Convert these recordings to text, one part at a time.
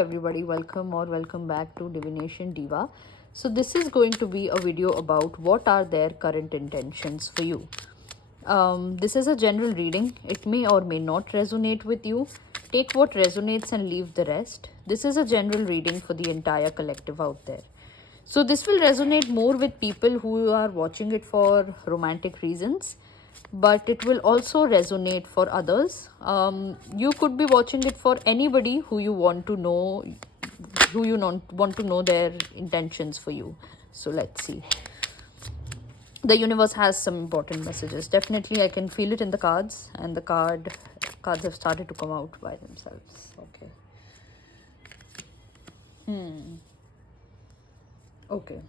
everybody, welcome back to Divination Diva. So this is going to be a video about what are their current intentions for you. This is a general reading. It may or may not resonate with you. Take what resonates and leave the rest. This is a general reading for the entire collective out there. So this will resonate more with people who are watching it for romantic reasons, but it will also resonate for others. You could be watching it for anybody who you want to know, want to know their intentions for you. So let's see. The universe has some important messages. Definitely, I can feel it in the cards, and the cards have started to come out by themselves. Okay. Okay.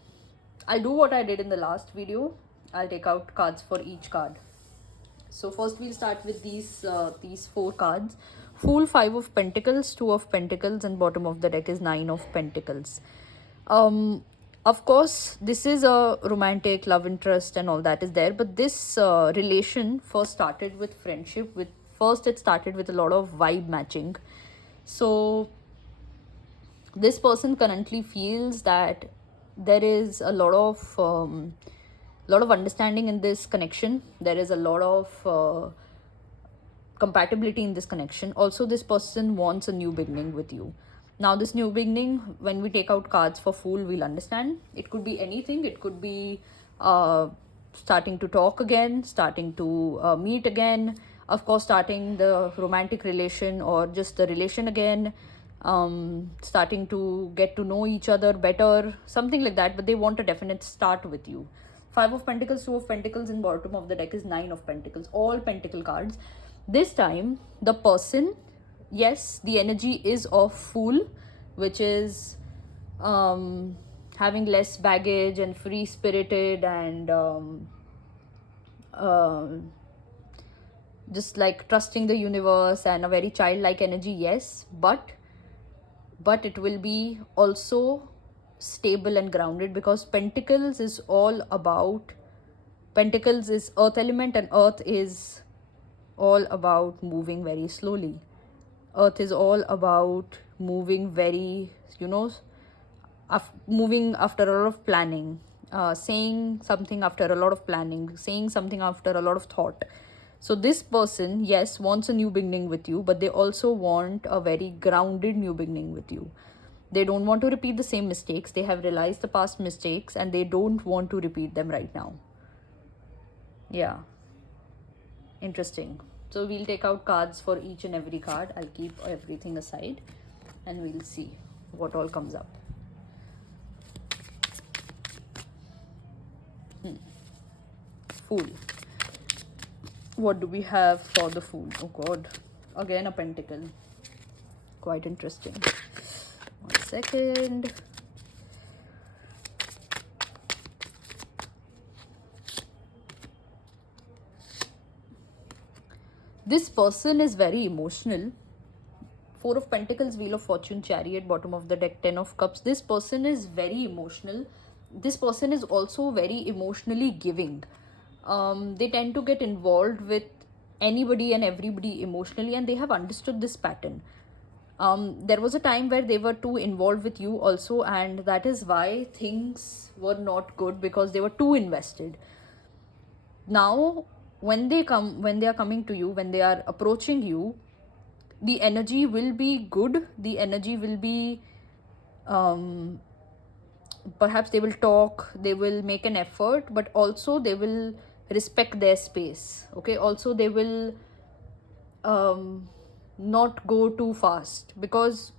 I'll do what I did in the last video. I'll take out cards for each card. So first we'll start with these four cards. Fool, Five of Pentacles, Two of Pentacles, and bottom of the deck is Nine of Pentacles. Of course, this is a romantic love interest and all that is there, but this relation first started with friendship. It started with a lot of vibe matching. So this person currently feels that there is a lot of understanding in this connection. There is a lot of compatibility in this connection. Also, this person wants a new beginning with you. Now, this new beginning, when we take out cards for Fool, we'll understand. It could be anything. It could be starting to talk again, starting to meet again. Of course, starting the romantic relation or just the relation again. Starting to get to know each other better, something like that. But they want a definite start with you. Five of Pentacles, Two of Pentacles, and bottom of the deck is Nine of Pentacles. All Pentacle cards. This time, the person, yes, the energy is of Fool, which is having less baggage and free-spirited and just like trusting the universe and a very childlike energy, yes, but it will be also stable and grounded, because Pentacles is all about, Pentacles is earth element, and earth is all about moving very slowly. Earth is all about moving very, moving after a lot of planning, saying something after a lot of planning, saying something after a lot of thought. So this person, yes, wants a new beginning with you, but they also want a very grounded new beginning with you. They don't want to repeat the same mistakes. They have realized the past mistakes and they don't want to repeat them right now. Yeah. Interesting. So we'll take out cards for each and every card. I'll keep everything aside and we'll see what all comes up. Fool. What do we have for the Fool? Oh God. Again a pentacle. Quite interesting. 1 second. This person is very emotional. Four of Pentacles, Wheel of Fortune, Chariot, bottom of the deck, 10 of Cups. This person is very emotional. This person is also very emotionally giving. They tend to get involved with anybody and everybody emotionally, and they have understood this pattern. There was a time where they were too involved with you also, and that is why things were not good, because they were too invested. Now, when they are coming to you, when they are approaching you, the energy will be good. The energy will be, perhaps they will talk, they will make an effort, but also they will respect their space. Okay, also they will not go too fast, because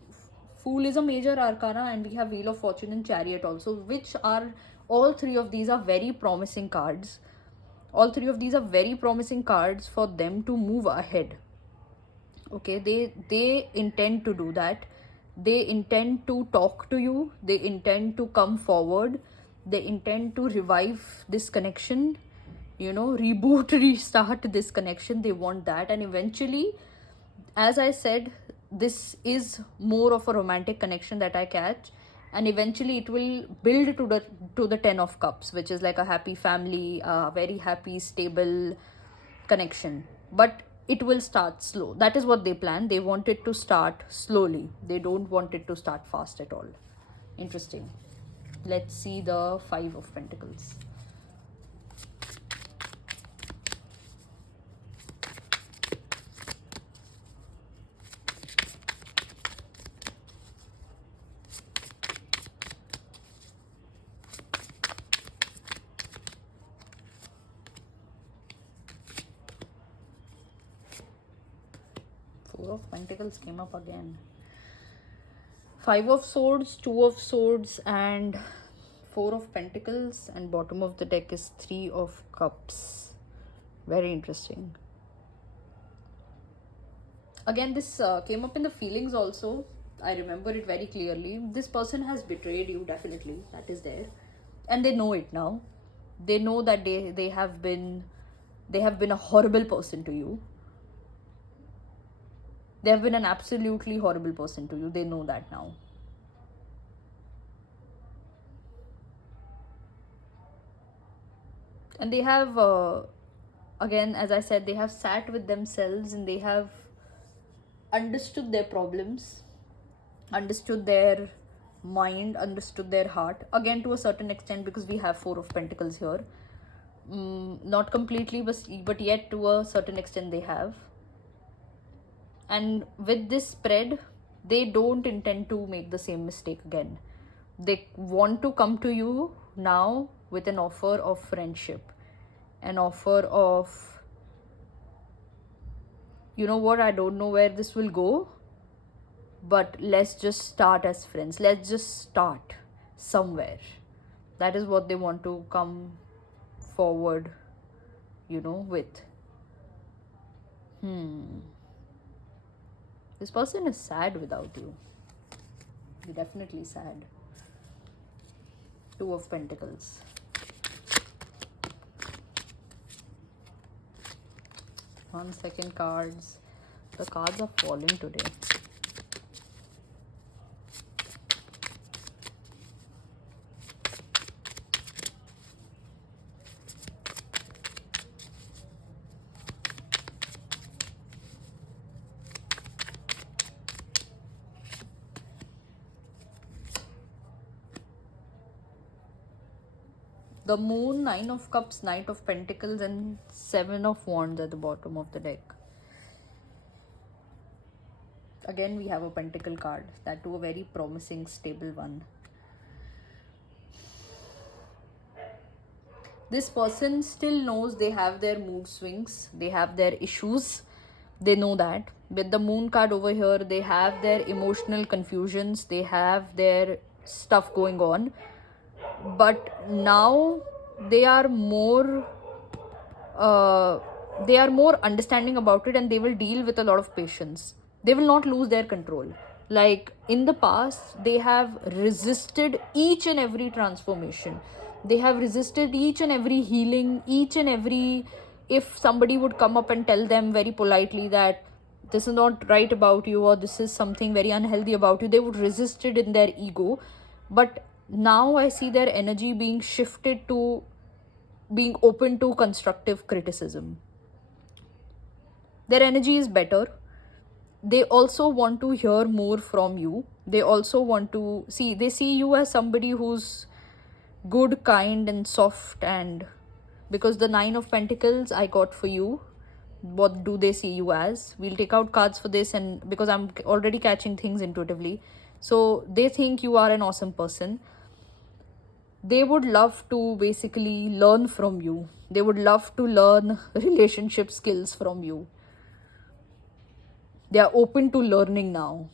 Fool is a major arcana and we have Wheel of Fortune and Chariot also, which are, all three of these are very promising cards. All three of these are very promising cards for them to move ahead. Okay, they intend to do that. They intend to talk to you. They intend to come forward. They intend to revive this connection, reboot, restart this connection. They want that. And eventually, as I said, this is more of a romantic connection that I catch, and eventually it will build to the 10 of Cups, which is like a happy family, a very happy, stable connection. But it will start slow. That is what they plan. They want it to start slowly. They don't want it to start fast at all. Interesting. Let's see the Five of Pentacles. Four of Pentacles came up again. Five of Swords, Two of Swords, and Four of Pentacles, and bottom of the deck is Three of Cups. Very interesting. Again, this came up in the feelings also. I remember it very clearly. This person has betrayed you, definitely. That is there. And they know it now. They know that they have been a horrible person to you. They have been an absolutely horrible person to you. They know that now. And they have, again, as I said, they have sat with themselves and they have understood their problems, understood their mind, understood their heart. Again, to a certain extent, because we have Four of Pentacles here. Not completely, but yet to a certain extent they have. And with this spread, they don't intend to make the same mistake again. They want to come to you now with an offer of friendship, an offer of, you know what, I don't know where this will go, but let's just start as friends. Let's just start somewhere. That is what they want to come forward, with. This person is sad without you. You're definitely sad. Two of Pentacles. One second, cards. The cards are falling today. The Moon, Nine of Cups, Knight of Pentacles, and Seven of Wands at the bottom of the deck. Again, we have a Pentacle card. That too a very promising, stable one. This person still knows they have their mood swings. They have their issues. They know that. With the Moon card over here, they have their emotional confusions. They have their stuff going on. But now they are more understanding about it, and they will deal with a lot of patience. They will not lose their control. Like in the past, they have resisted each and every transformation. They have resisted each and every healing, each and every, if somebody would come up and tell them very politely that this is not right about you or this is something very unhealthy about you, they would resist it in their ego. But now I see their energy being shifted to being open to constructive criticism. Their energy is better. They also want to hear more from you. They also want to they see you as somebody who's good, kind, and soft. And because the Nine of Pentacles I got for you, what do they see you as? We'll take out cards for this, and because I'm already catching things intuitively. So they think you are an awesome person. They would love to basically learn from you. They would love to learn relationship skills from you. They are open to learning now.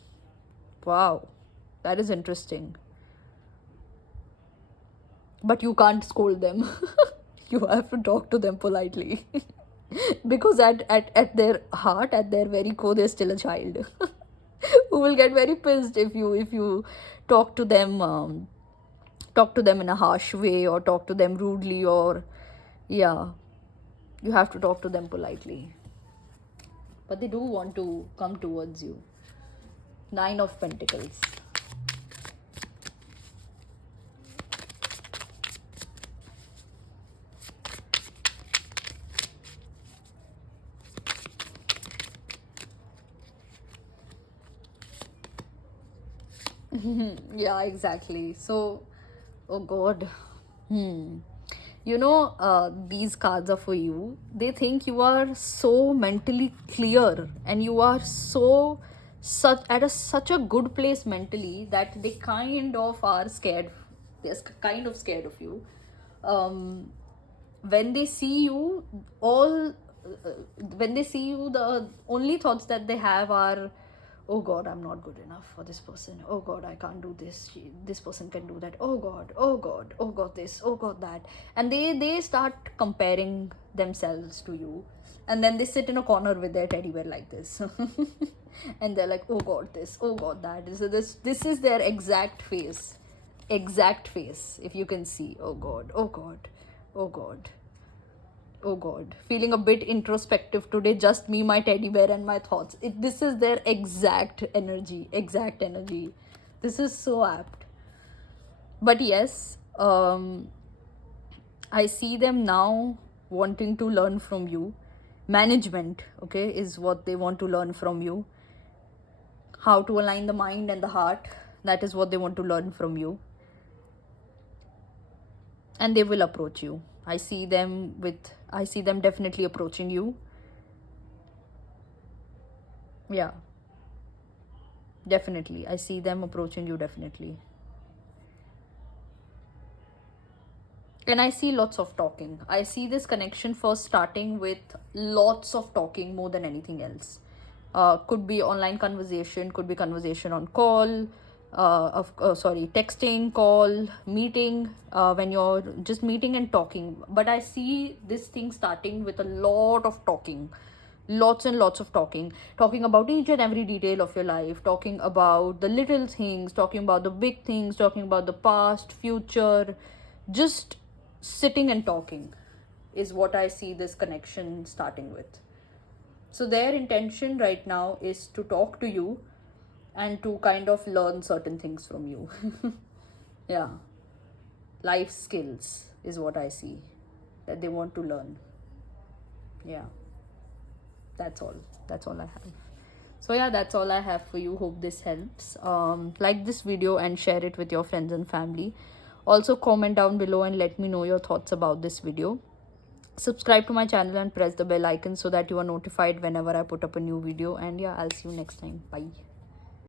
Wow, that is interesting. But you can't scold them. You have to talk to them politely. Because at their heart, at their very core, they're still a child. Who will get very pissed if you talk to them in a harsh way, or talk to them rudely, or you have to talk to them politely. But they do want to come towards you. Nine of Pentacles. Yeah, exactly. So, oh God. These cards are for you. They think you are so mentally clear and you are so such a good place mentally that they kind of are scared. Kind of scared of you. Um, when they see you, all when they see you, the only thoughts that they have are, oh God, I'm not good enough for this person. Oh God, I can't do this. This person can do that. Oh God, oh God, oh God, this, oh God, that. And they start comparing themselves to you. And then they sit in a corner with their teddy bear like this. And they're like, oh God, this, oh God, that. So this is their exact face. Exact face, if you can see. Oh God, oh God, oh God. Oh God, feeling a bit introspective today. Just me, my teddy bear, and my thoughts. This is their exact energy. Exact energy. This is so apt. But yes, I see them now wanting to learn from you. Management, okay, is what they want to learn from you. How to align the mind and the heart. That is what they want to learn from you. And they will approach you. I see them definitely approaching you. Yeah, definitely. I see them approaching you, definitely. And I see lots of talking. I see this connection first starting with lots of talking more than anything else. Could be online conversation, could be conversation on call, texting, call, meeting, when you're just meeting and talking. But I see this thing starting with a lot of talking, lots and lots of talking about each and every detail of your life, talking about the little things, talking about the big things, talking about the past, future, just sitting and talking is what I see this connection starting with. So their intention right now is to talk to you and to kind of learn certain things from you. Yeah, life skills is what I see that they want to learn. Yeah, that's all I have. So yeah, that's all I have for you. Hope this helps. Like this video and share it with your friends and family. Also comment down below and let me know your thoughts about this video. Subscribe to my channel and press the bell icon so that you are notified whenever I put up a new video. And yeah, I'll see you next time. Bye.